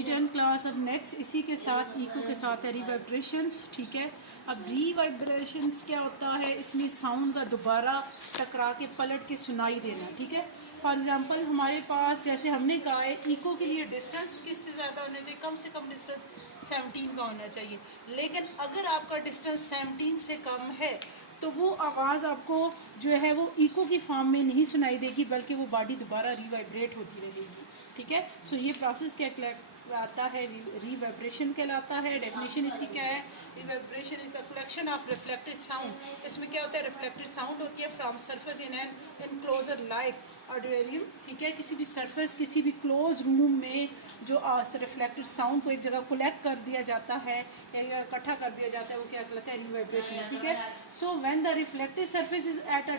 जी 10 class. अब next इसी के साथ इको के साथ है रिवाइब्रेशंस। ठीक है, अब रिवाइब्रेशंस क्या होता है, इसमें साउंड का दोबारा टकरा के पलट के सुनाई देना। ठीक है, फॉर एग्जांपल हमारे पास जैसे हमने कहा है इको के लिए डिस्टेंस किससे ज़्यादा होना चाहिए, कम से कम डिस्टेंस 17 का होना चाहिए। लेकिन अगर आपका डिस्टेंस 17 से कम है तो वो आवाज़ आपको जो है वो इको की फॉर्म में नहीं सुनाई देगी, बल्कि वो बॉडी दोबारा रिवाइब्रेट होती रहेगी। ठीक है, सो ये प्रोसेस क्या कहलाता है, रिवाइब्रेशन कहलाता है। डेफिनेशन इसकी क्या है, reverberation is the collection of reflected sound. इसमें क्या होता है, रिफ्लेक्टेड साउंड होती है from surface in an enclosure like auditorium. ठीक है, किसी भी सरफेस, किसी भी क्लोज रूम में जो रिफ्लेक्टेड साउंड को एक जगह कलेक्ट कर दिया जाता है या इकट्ठा कर दिया जाता है, वो क्या कहलाता है, रिवाइब्रेशन। ठीक है, so when the reflected surface is at a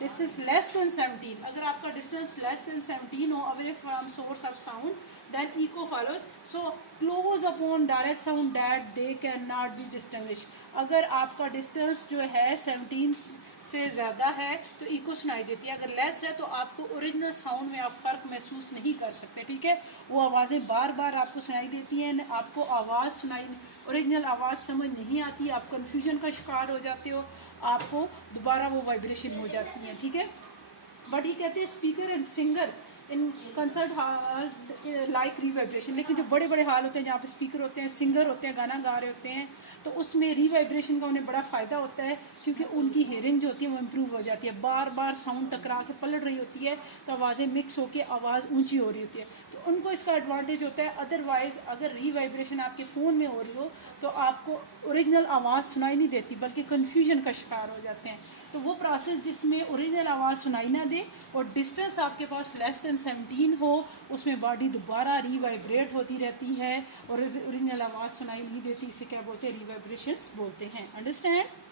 distance less than 17, अगर आपका डिस्टेंस लेस देन 17 हो away from source of sound, then echo follows. So close upon direct sound that they cannot be distinguished. अगर आपका distance जो है 17 से ज़्यादा है तो इको सुनाई देती है, अगर लेस है तो आपको ओरिजिनल साउंड में आप फ़र्क महसूस नहीं कर सकते। ठीक है, वो आवाज़ें बार बार आपको सुनाई देती हैं, आपको आवाज़ सुनाई, ओरिजिनल आवाज़ समझ नहीं आती, आप कन्फ्यूजन का शिकार हो जाते हो, आपको दोबारा वो वाइब्रेशन हो जाती है। ठीक है, बट ये कहते हैं speaker and singer in concert hall like reverberation. लेकिन जो बड़े बड़े हॉल होते हैं जहाँ पे स्पीकर होते हैं, सिंगर होते हैं, गाना गा रहे होते हैं, तो उसमें रिवाइब्रेशन का उन्हें बड़ा फ़ायदा होता है, क्योंकि उनकी हेयरिंग जो होती है वो इम्प्रूव हो जाती है। बार बार साउंड टकरा के पलट रही होती है तो आवाज़ें मिक्स होकर आवाज़ ऊंची हो रही होती है, तो उनको इसका एडवांटेज होता है। अदरवाइज़ अगर रिवाइब्रेशन आपके फ़ोन में हो रही हो तो आपको ओरिजिनल आवाज़ सुनाई नहीं देती, बल्कि कन्फ्यूजन का शिकार हो जाते हैं। तो वो प्रोसेस जिसमें ओरिजिनल आवाज़ सुनाई ना दे और डिस्टेंस आपके पास लेस देन 17 हो, उसमें बॉडी दोबारा रिवाइब्रेट होती रहती है और ओरिजिनल आवाज़ सुनाई नहीं देती, इसे क्या बोलते हैं, रिवाइब्रेशंस बोलते हैं। अंडरस्टैंड।